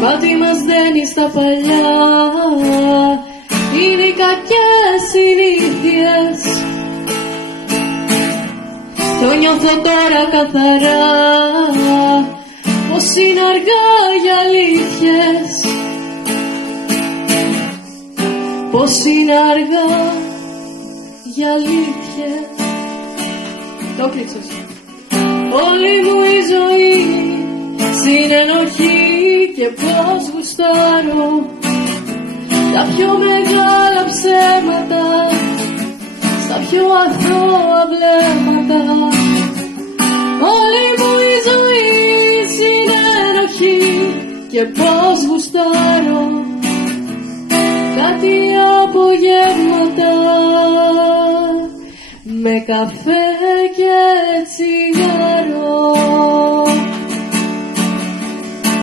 Κάτι μας δένει στα παλιά, είναι οι κακές συνήθειες. Το νιώθω τώρα καθαρά, πως είναι αργά για αλήθειες. Πως είναι αργά για αλήθειες. Το κλείξες. Όλη μου η ζωή συνενοχή και πως γουστάρω τα πιο μεγάλα ψέματα στα πιο αθώα βλέμματα. Όλη μου η ζωή συνενοχή και πως γουστάρω κάτι απογεύματα με καφέ και τσιγάρο.